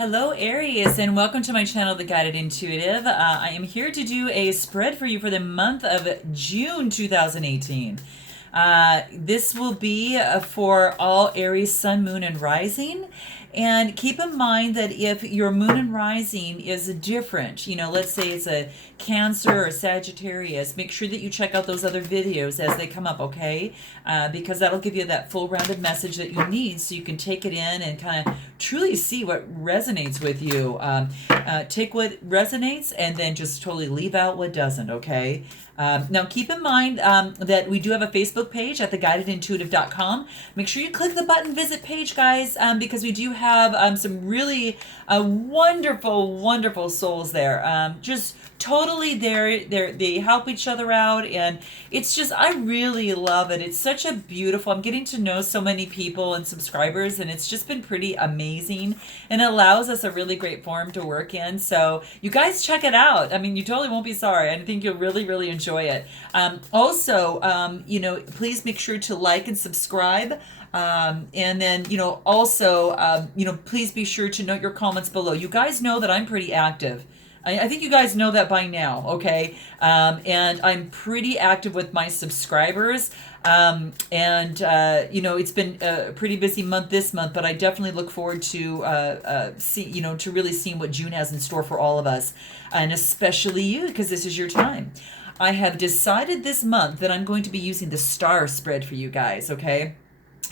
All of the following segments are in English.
Hello, Aries, and welcome to my channel, The Guided Intuitive. I am here to do a spread for you for the month of June 2018. This will be for all Aries, Sun, Moon, and Rising. And keep in mind that if your Moon and Rising is different, let's say it's a Cancer or Sagittarius, make sure that you check out those other videos as they come up, okay? Because that'll give you that full rounded message that you need so you can take it in and kind of truly see what resonates with you. Take what resonates and then just totally leave out what doesn't, okay? Now, keep in mind that we do have a Facebook page at theguidedintuitive.com. Make sure you click the button visit page, guys, because we do have some really wonderful, wonderful souls there. Just totally there. They help each other out, and it's just, I really love it. It's such a beautiful, I'm getting to know so many people and subscribers, and it's just been pretty amazing, and it allows us a really great forum to work in. So you guys check it out. I mean, you totally won't be sorry. I think you'll really, really enjoy it. Also, please make sure to like and subscribe. And then, also, please be sure to note your comments below. You guys know that I'm pretty active. I think you guys know that by now, okay? And I'm pretty active with my subscribers. It's been a pretty busy month this month, but I definitely look forward to to really seeing what June has in store for all of us, and especially you, because this is your time. I have decided this month that I'm going to be using the star spread for you guys, okay?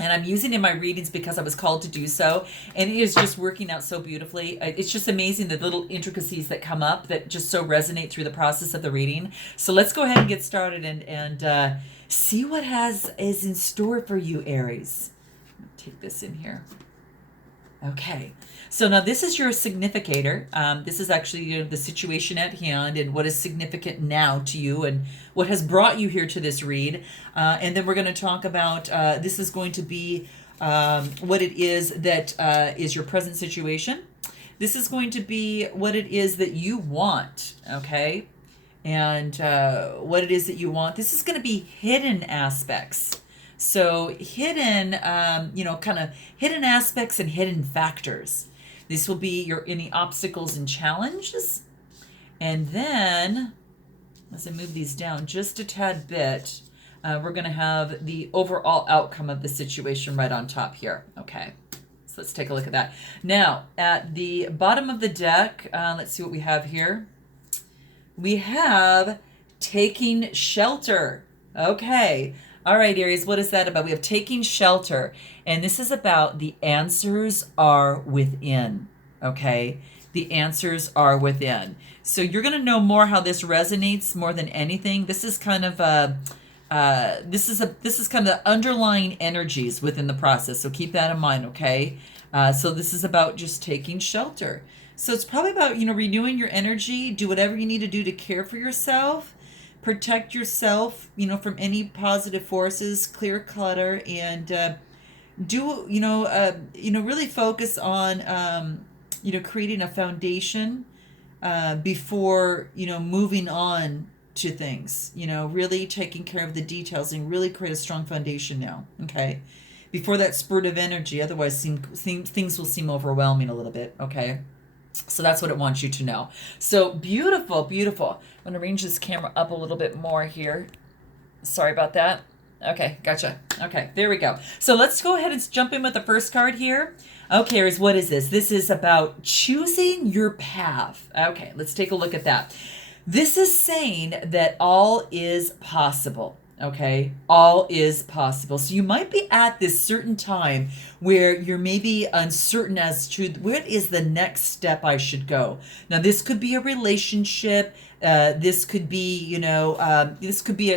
And I'm using it in my readings because I was called to do so. And it is just working out so beautifully. It's just amazing the little intricacies that come up that just so resonate through the process of the reading. So let's go ahead and get started and see what is in store for you, Aries. Take this in here. Okay, so now this is your significator. This is actually the situation at hand and what is significant now to you and what has brought you here to this read. And then we're going to talk about, this is going to be what it is that is your present situation. This is going to be what it is that you want, okay? And what it is that you want. This is going to be hidden aspects. So hidden, kind of hidden aspects and hidden factors. This will be any obstacles and challenges. And then, as I move these down just a tad bit, we're going to have the overall outcome of the situation right on top here. Okay, so let's take a look at that. Now, at the bottom of the deck, let's see what we have here. We have taking shelter. Okay. All right, Aries, what is that about? We have taking shelter, and this is about the answers are within, okay? The answers are within. So you're going to know more how this resonates more than anything. This is kind of this is kind of the underlying energies within the process. So keep that in mind, okay? So this is about just taking shelter. So it's probably about, renewing your energy, do whatever you need to do to care for yourself. Protect yourself, from any positive forces, clear clutter, and really focus on, creating a foundation before, moving on to things, really taking care of the details and really create a strong foundation now, okay? Before that spurt of energy, otherwise things will seem overwhelming a little bit, okay? So that's what it wants you to know. So beautiful, beautiful. I'm going to arrange this camera up a little bit more here. Sorry about that. Okay, gotcha. Okay, there we go. So let's go ahead and jump in with the first card here. Okay, Aries, what is this? This is about choosing your path. Okay, let's take a look at that. This is saying that all is possible. Okay, all is possible. So you might be at this certain time where you're maybe uncertain as to what is the next step I should go. Now, this could be a relationship. This could be, this could be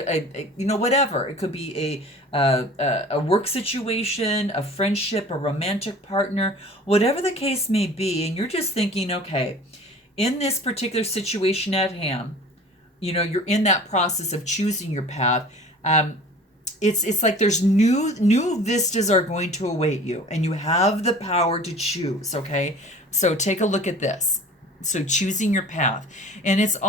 whatever. It could be a work situation, a friendship, a romantic partner, whatever the case may be. And you're just thinking, okay, in this particular situation at hand, you're in that process of choosing your path. It's like there's new vistas are going to await you, and you have the power to choose, okay? So take a look at this. So choosing your path, and it's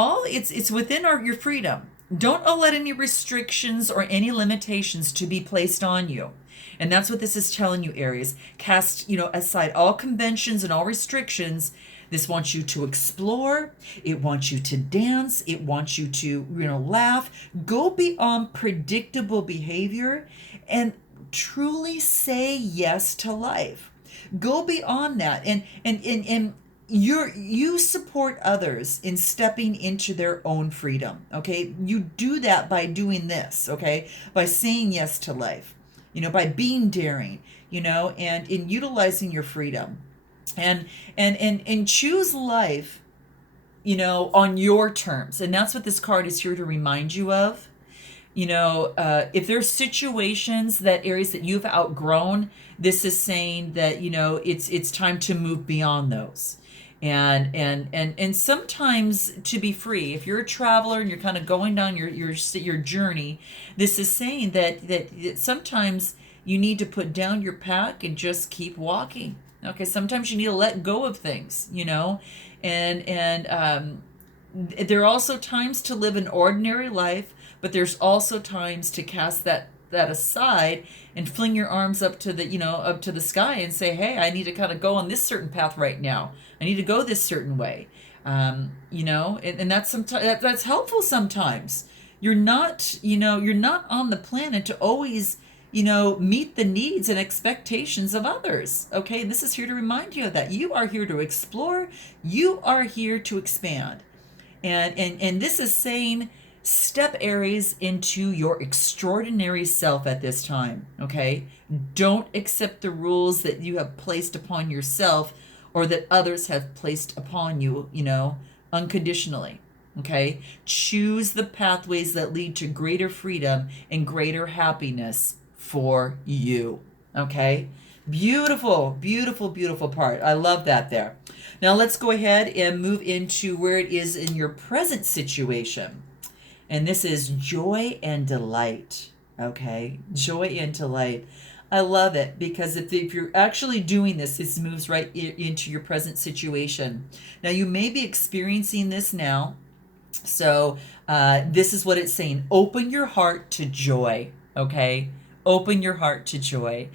within your freedom, Don't allow any restrictions or any limitations to be placed on you. And that's what this is telling you, Aries. Cast, aside all conventions and all restrictions. This wants you to explore. It wants you to dance. It wants you to, laugh. Go beyond predictable behavior and truly say yes to life. Go beyond that. And you support others in stepping into their own freedom. Okay. You do that by doing this. Okay. By saying yes to life, by being daring, and in utilizing your freedom, and choose life, on your terms. And that's what this card is here to remind you of. If there's situations that Aries that you've outgrown, this is saying that, it's time to move beyond those. And sometimes to be free, if you're a traveler and you're kind of going down your journey, this is saying that sometimes you need to put down your pack and just keep walking. Okay, sometimes you need to let go of things, and there are also times to live an ordinary life, but there's also times to cast that aside and fling your arms up to the sky and say, hey, I need to kind of go on this certain path right now. I need to go this certain way. And that's sometimes that's helpful sometimes. You're not on the planet to always, meet the needs and expectations of others. Okay, this is here to remind you of that. You are here to explore. You are here to expand. And this is saying, step, Aries, into your extraordinary self at this time. Okay, don't accept the rules that you have placed upon yourself or that others have placed upon you, unconditionally. Okay, choose the pathways that lead to greater freedom and greater happiness for you. Okay, beautiful, beautiful, beautiful part. I love that there. Now let's go ahead and move into where it is in your present situation. And this is joy and delight. Okay, joy and delight. I love it because if you're actually doing this, this moves right into your present situation. Now you may be experiencing this now. So this is what it's saying. Open your heart to joy. Okay, open your heart to joy.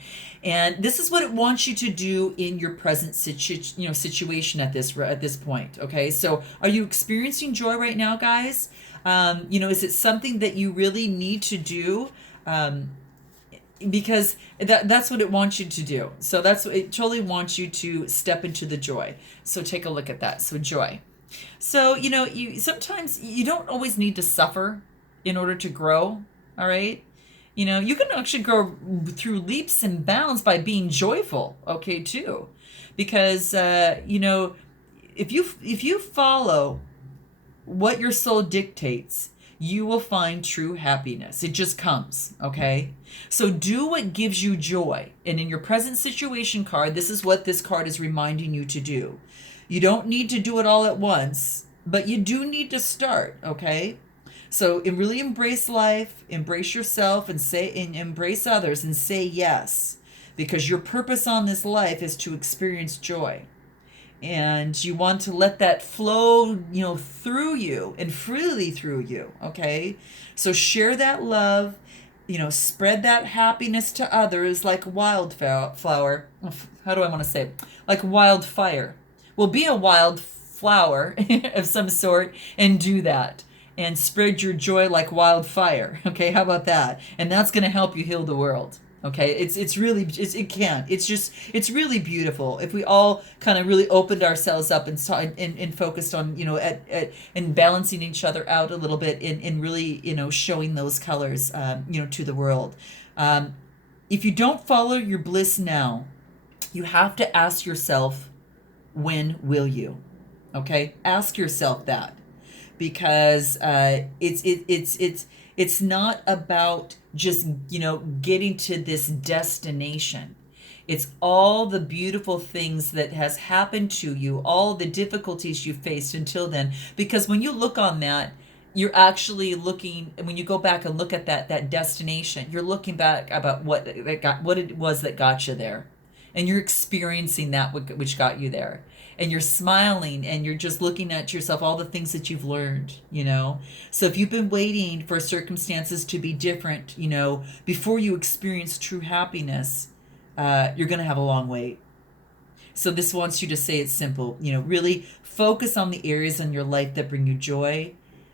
And this is what it wants you to do in your present situation at this point. Okay, so are you experiencing joy right now, guys? Is it something that you really need to do? Because that's what it wants you to do. So that's what it totally wants you to step into the joy. So take a look at that. So joy. So, you sometimes you don't always need to suffer in order to grow. All right. You can actually grow through leaps and bounds by being joyful. Okay, too, because if you follow what your soul dictates, you will find true happiness. It just comes, okay? So do what gives you joy. And in your present situation card, this is what this card is reminding you to do. You don't need to do it all at once, but you do need to start, okay? So really embrace life, embrace yourself, and embrace others and say yes. Because your purpose on this life is to experience joy. And you want to let that flow, through you and freely through you, okay? So share that love, spread that happiness to others like wildflower. How do I want to say it? Like wildfire. Well, be a wild flower of some sort and do that. And spread your joy like wildfire, okay? How about that? And that's going to help you heal the world. Okay, it's really really beautiful if we all kind of really opened ourselves up and focused on and balancing each other out a little bit in really showing those colors to the world. If you don't follow your bliss now, you have to ask yourself, when will you? Okay, ask yourself that, because it's not about just, getting to this destination. It's all the beautiful things that has happened to you, all the difficulties you faced until then. Because when you look on that, you're actually looking, and when you go back and look at that destination, you're looking back about what it was that got you there. And you're experiencing that which got you there. and you're smiling and you're just looking at yourself, all the things that you've learned, you know. So if you've been waiting for circumstances to be different, you know, before you experience true happiness, you're going to have a long wait. So this wants you to say it's simple, you know, really focus on the areas in your life that bring you joy.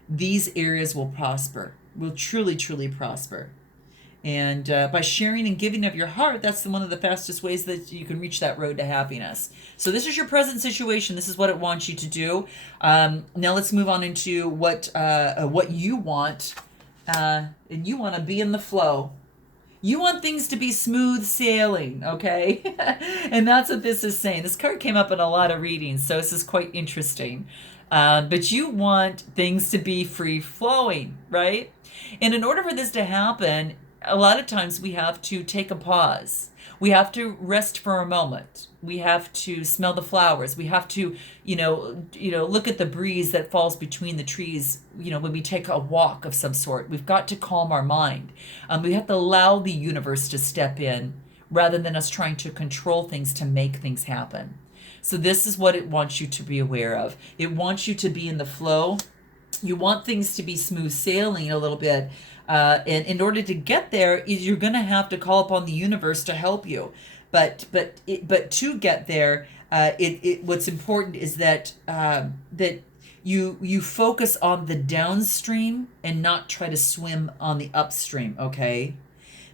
These areas will prosper, will truly, truly prosper. And by sharing and giving of your heart, that's one of the fastest ways that you can reach that road to happiness. So this is your present situation. This is what it wants you to do. Now let's move on into what you want. And you want to be in the flow. You want things to be smooth sailing, okay? And that's what this is saying. This card came up in a lot of readings, so this is quite interesting. But you want things to be free flowing, right? And in order for this to happen, a lot of times we have to take a pause. We have to rest for a moment. We have to smell the flowers. We have to, look at the breeze that falls between the trees, when we take a walk of some sort. We've got to calm our mind. We have to allow the universe to step in rather than us trying to control things to make things happen. So this is what it wants you to be aware of. It wants you to be in the flow. You want things to be smooth sailing a little bit. And in order to get there, you're going to have to call upon the universe to help you. But to get there, what's important is that you focus on the downstream and not try to swim on the upstream, okay?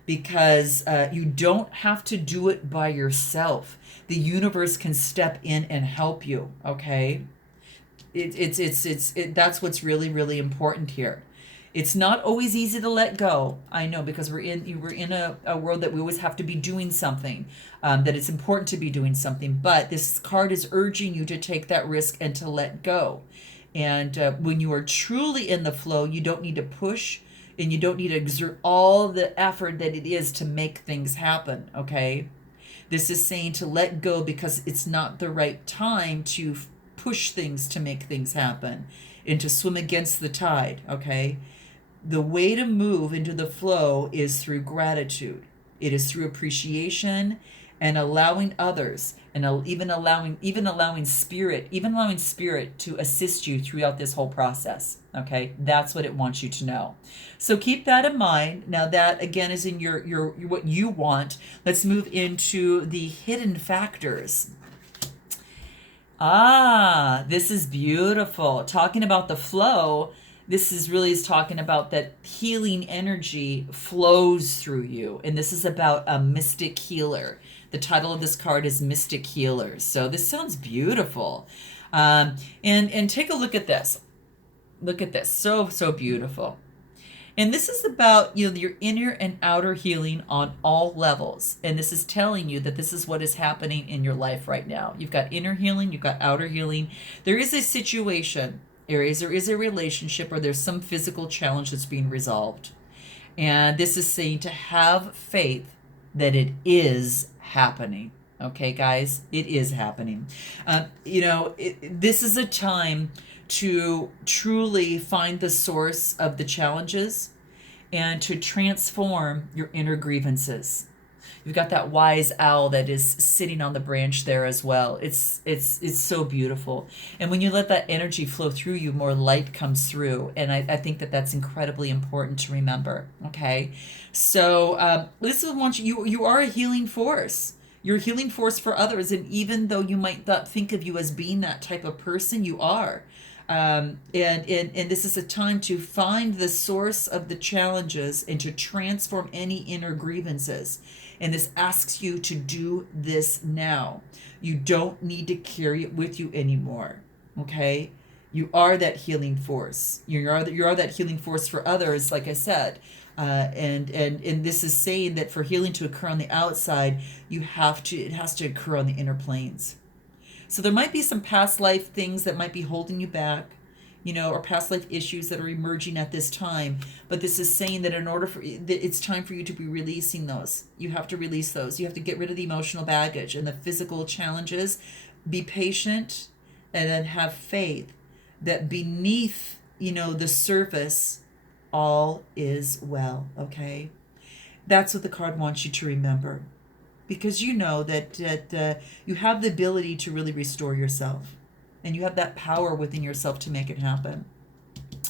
Because you don't have to do it by yourself. The universe can step in and help you, okay? That's what's really, really important here. It's not always easy to let go. I know, because we're in a world that we always have to be doing something, that it's important to be doing something. But this card is urging you to take that risk and to let go. And when you are truly in the flow, you don't need to push and you don't need to exert all the effort that it is to make things happen, okay? This is saying to let go because it's not the right time to push things to make things happen and to swim against the tide, okay? The way to move into the flow is through gratitude. It is through appreciation and allowing others, and even allowing spirit to assist you throughout this whole process. Okay, that's what it wants you to know. So keep that in mind. Now that again is in your what you want. Let's move into the hidden factors. This is beautiful. Talking about the flow. This is talking about that healing energy flows through you. And this is about a mystic healer. The title of this card is Mystic Healer. So this sounds beautiful. And take a look at this. Look at this. So beautiful. And this is about your inner and outer healing on all levels. And this is telling you that this is what is happening in your life right now. You've got inner healing. You've got outer healing. There is a situation, Aries, there is a relationship, or there's some physical challenge that's being resolved. And this is saying to have faith that it is happening. Okay, guys, it is happening. This is a time to truly find the source of the challenges and to transform your inner grievances. You've got that wise owl that is sitting on the branch there as well. It's so beautiful. And when you let that energy flow through you, more light comes through. And I think that that's incredibly important to remember. Okay. So this is one, you are a healing force. You're a healing force for others. And even though you might not think of you as being that type of person, you are. And this is a time to find the source of the challenges and to transform any inner grievances. And this asks you to do this now. You don't need to carry it with you anymore. Okay? You are that healing force. You are that healing force for others, like I said. And this is saying that for healing to occur on the outside, it has to occur on the inner planes. So there might be some past life things that might be holding you back, or past life issues that are emerging at this time. But this is saying that it's time for you to be releasing those. You have to release those. You have to get rid of the emotional baggage and the physical challenges. Be patient and then have faith that beneath, the surface, all is well, okay? That's what the card wants you to remember. because you know that you have the ability to really restore yourself, and you have that power within yourself to make it happen.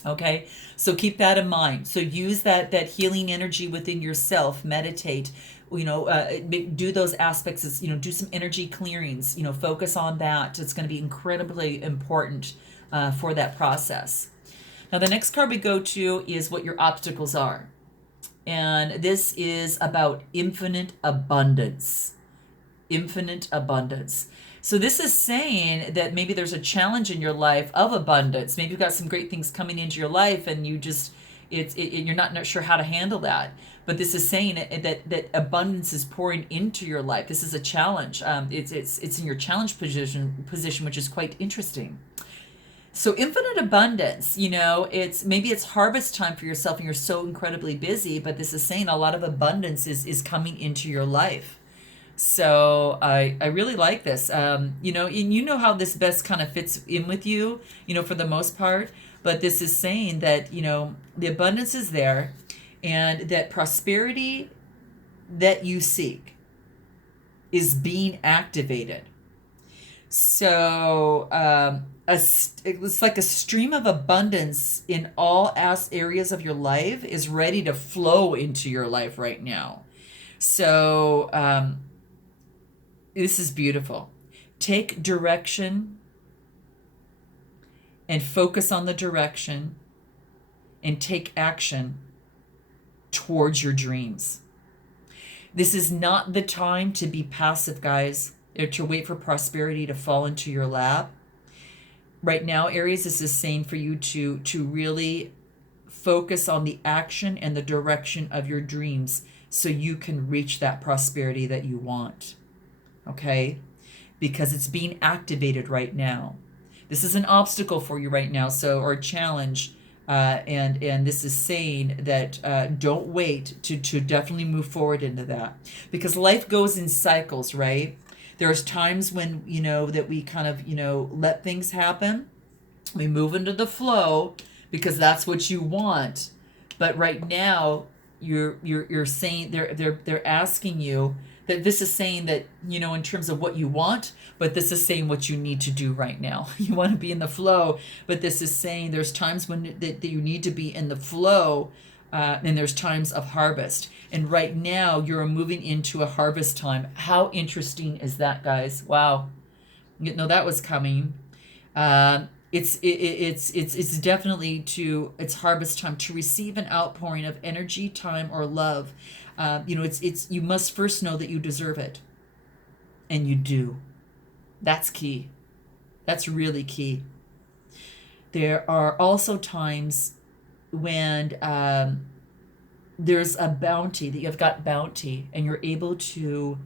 Okay, so keep that in mind. So use that healing energy within yourself. Meditate, do those aspects. Do some energy clearings. Focus on that. It's going to be incredibly important for that process. Now, the next card we go to is what your obstacles are, and this is about infinite abundance. Infinite abundance. So this is saying that maybe there's a challenge in your life of abundance. Maybe you've got some great things coming into your life, and you're not sure how to handle that. But this is saying that abundance is pouring into your life. This is a challenge. It's in your challenge position, which is quite interesting. So infinite abundance, it's harvest time for yourself, and you're so incredibly busy. But this is saying a lot of abundance is coming into your life. So I really like this. And you know how this best kind of fits in with you, for the most part. But this is saying that, the abundance is there, and that prosperity that you seek is being activated. So it's like a stream of abundance in all areas of your life is ready to flow into your life right now. So this is beautiful. Take direction and focus on the direction, and take action towards your dreams. This is not the time to be passive, guys, or to wait for prosperity to fall into your lap. Right now, Aries, this is saying for you to really focus on the action and the direction of your dreams so you can reach that prosperity that you want. Okay? Because it's being activated right now. This is an obstacle for you right now, or a challenge. And this is saying that don't wait to definitely move forward into that. Because life goes in cycles, right? There's times when, that we kind of, let things happen. We move into the flow because that's what you want. But right now, you're saying they're asking you that this is saying that, in terms of what you want, but this is saying what you need to do right now. You want to be in the flow, but this is saying there's times when that you need to be in the flow, and there's times of harvest. And right now you're moving into a harvest time. How interesting is that, guys? Wow. That was coming. It's definitely it's harvest time to receive an outpouring of energy, time, or love. You must first know that you deserve it, and you do. That's key. That's really key. There are also times when there's a bounty, that you've got bounty, and you're able to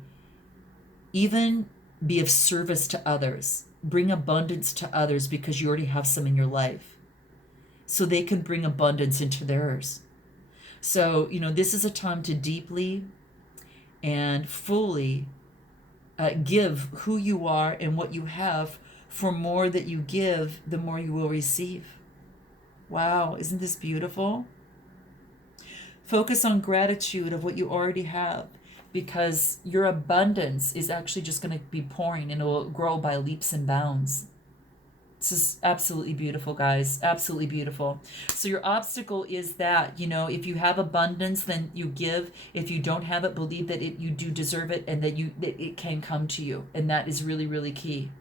even be of service to others, bring abundance to others because you already have some in your life, so they can bring abundance into theirs. So, this is a time to deeply and fully give who you are and what you have, for more that you give, the more you will receive. Wow, isn't this beautiful? Focus on gratitude of what you already have, because your abundance is actually just going to be pouring, and it will grow by leaps and bounds. This is absolutely beautiful, guys. Absolutely beautiful. So your obstacle is that, if you have abundance, then you give. If you don't have it, believe that you do deserve it, and that it can come to you. And that is really, really key.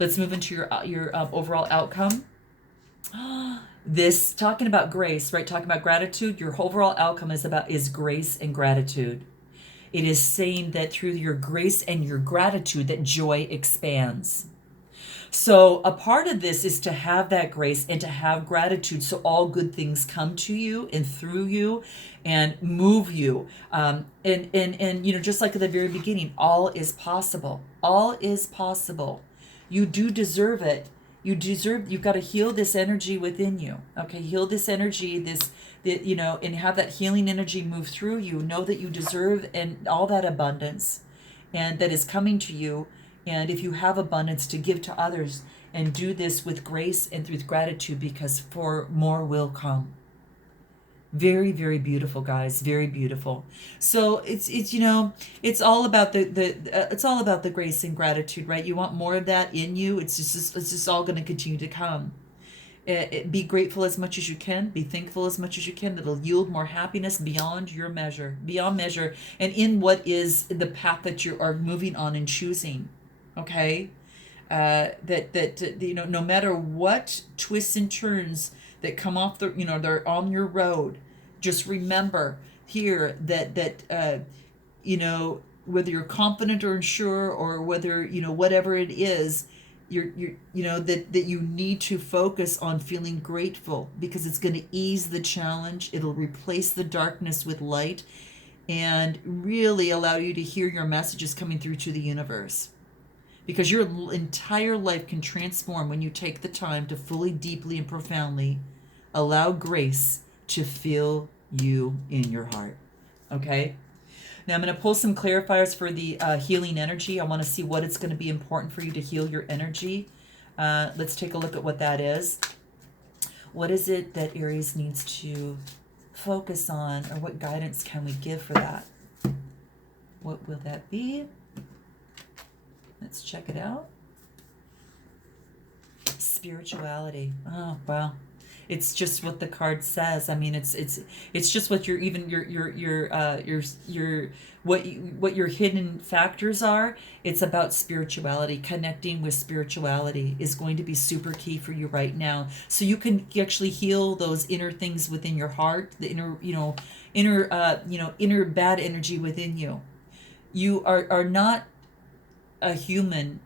Let's move into your overall outcome. This, talking about grace, right? Talking about gratitude. Your overall outcome is grace and gratitude. It is saying that through your grace and your gratitude, that joy expands. So a part of this is to have that grace and to have gratitude, so all good things come to you and through you and move you. And just like at the very beginning, all is possible. All is possible. You do deserve it. You've got to heal this energy within you. Okay, heal this energy, and have that healing energy move through you. Know that you deserve and all that abundance, and that is coming to you. And if you have abundance, to give to others, and do this with grace and with gratitude, because for more will come. Very, very beautiful, guys. Very beautiful. So it's it's all about it's all about the grace and gratitude, right? You want more of that in you. It's just all going to continue to come. Be grateful as much as you can. Be thankful as much as you can. That'll yield more happiness beyond measure, and in what is the path that you are moving on and choosing. Okay, no matter what twists and turns that come off they're on your road, just remember here that whether you're confident or unsure, or whether whatever it is, that you need to focus on feeling grateful, because it's going to ease the challenge. It'll replace the darkness with light, and really allow you to hear your messages coming through to the universe, because your entire life can transform when you take the time to fully, deeply, and profoundly allow grace to fill you in your heart. Okay? Now I'm going to pull some clarifiers for the healing energy. I want to see what it's going to be important for you to heal your energy. Let's take a look at what that is. What is it that Aries needs to focus on, or what guidance can we give for that? What will that be? Let's check it out. Spirituality. Oh, wow. It's just what the card says. I mean, it's just what your what your hidden factors are. It's about spirituality. Connecting with spirituality is going to be super key for you right now, so you can actually heal those inner things within your heart, the inner bad energy within you. You are not a human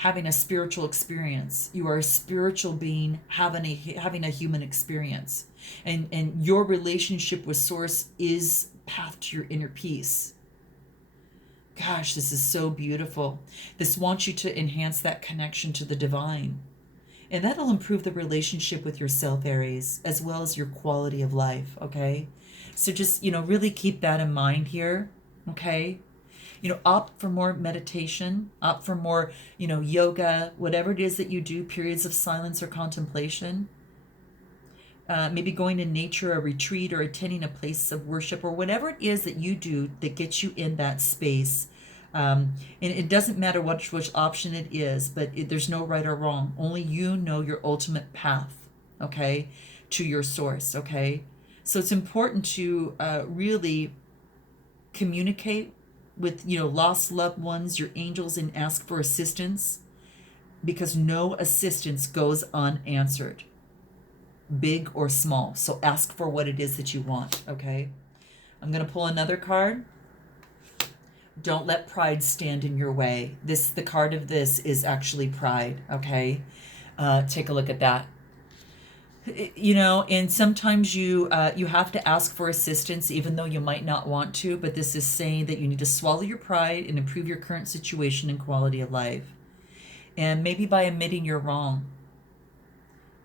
having a spiritual experience. You are a spiritual being having a human experience, and your relationship with source is path to your inner peace. Gosh, this is so beautiful. This wants you to enhance that connection to the divine, and that'll improve the relationship with yourself, Aries, as well as your quality of life. Okay, so just really keep that in mind here. Okay, opt for more meditation, opt for more, yoga, whatever it is that you do, periods of silence or contemplation. Maybe going to nature, a retreat, or attending a place of worship, or whatever it is that you do that gets you in that space. And it doesn't matter which option it is, but there's no right or wrong. Only you know your ultimate path, okay, to your source, okay? So it's important to really communicate with lost loved ones, your angels, and ask for assistance, because no assistance goes unanswered, big or small. So ask for what it is that you want. Okay, I'm going to pull another card. Don't let pride stand in your way. The card of this is actually pride. Okay, take a look at that. And sometimes you have to ask for assistance, even though you might not want to, but this is saying that you need to swallow your pride and improve your current situation and quality of life. And maybe by admitting you're wrong,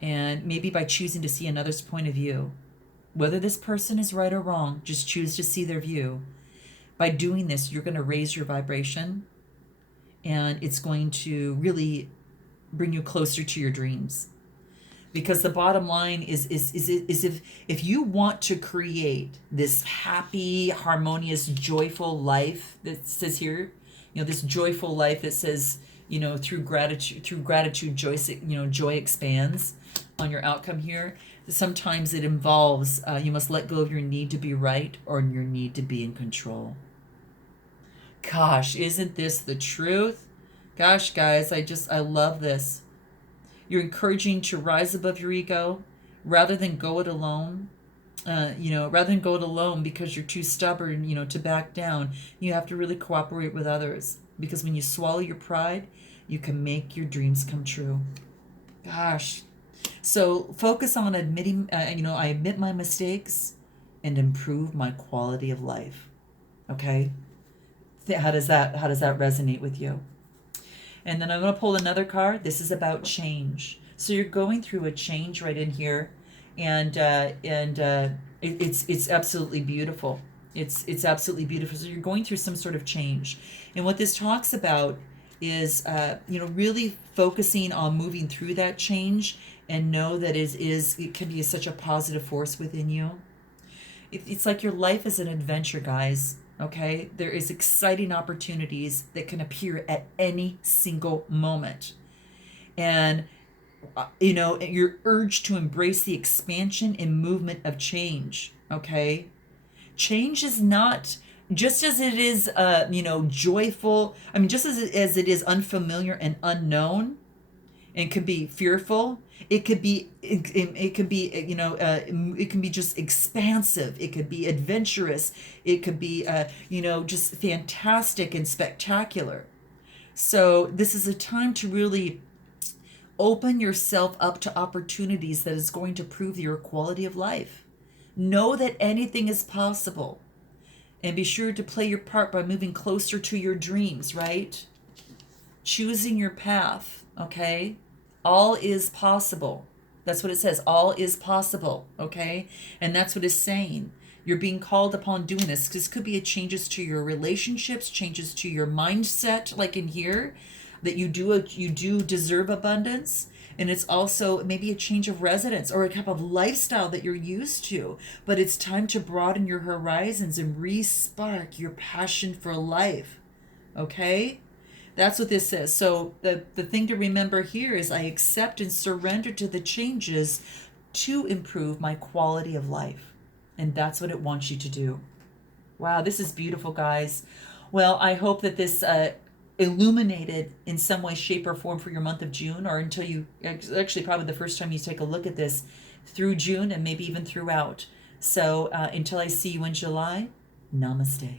and maybe by choosing to see another's point of view. Whether this person is right or wrong, just choose to see their view. By doing this, you're going to raise your vibration, and it's going to really bring you closer to your dreams. Because the bottom line is if you want to create this happy, harmonious, joyful life that says here, this joyful life that says, through gratitude, joy expands on your outcome here. Sometimes it involves you must let go of your need to be right, or your need to be in control. Gosh, isn't this the truth? Gosh, guys, I love this. You're encouraging to rise above your ego rather than go it alone. Rather than go it alone because you're too stubborn, to back down. You have to really cooperate with others, because when you swallow your pride, you can make your dreams come true. Gosh. So focus on admitting, I admit my mistakes and improve my quality of life. Okay? How does that resonate with you? And then I'm going to pull another card. This is about change. So you're going through a change right in here, and it's absolutely beautiful. It's absolutely beautiful. So you're going through some sort of change, and what this talks about is really focusing on moving through that change, and know that it can be such a positive force within you. It's like your life is an adventure, guys. Okay? There is exciting opportunities that can appear at any single moment. And your urge to embrace the expansion and movement of change. Okay? Change is not, just as it is joyful, I mean, just as it is unfamiliar and unknown and can be fearful, it could be it can be just expansive, it could be adventurous, it could be just fantastic and spectacular. So this is a time to really open yourself up to opportunities that is going to prove your quality of life. Know that anything is possible, and be sure to play your part by moving closer to your dreams, right? Choosing your path, okay? All is possible. That's what it says. All is possible, okay? And that's what it's saying. You're being called upon doing this. This could be a changes to your relationships, changes to your mindset, like in here, that you do deserve abundance. And it's also maybe a change of residence or a type of lifestyle that you're used to. But it's time to broaden your horizons and re-spark your passion for life. Okay? That's what this says. So the thing to remember here is I accept and surrender to the changes to improve my quality of life. And that's what it wants you to do. Wow, this is beautiful, guys. Well, I hope that this illuminated in some way, shape, or form for your month of June, or until you, actually probably the first time you take a look at this, through June and maybe even throughout. So until I see you in July, namaste.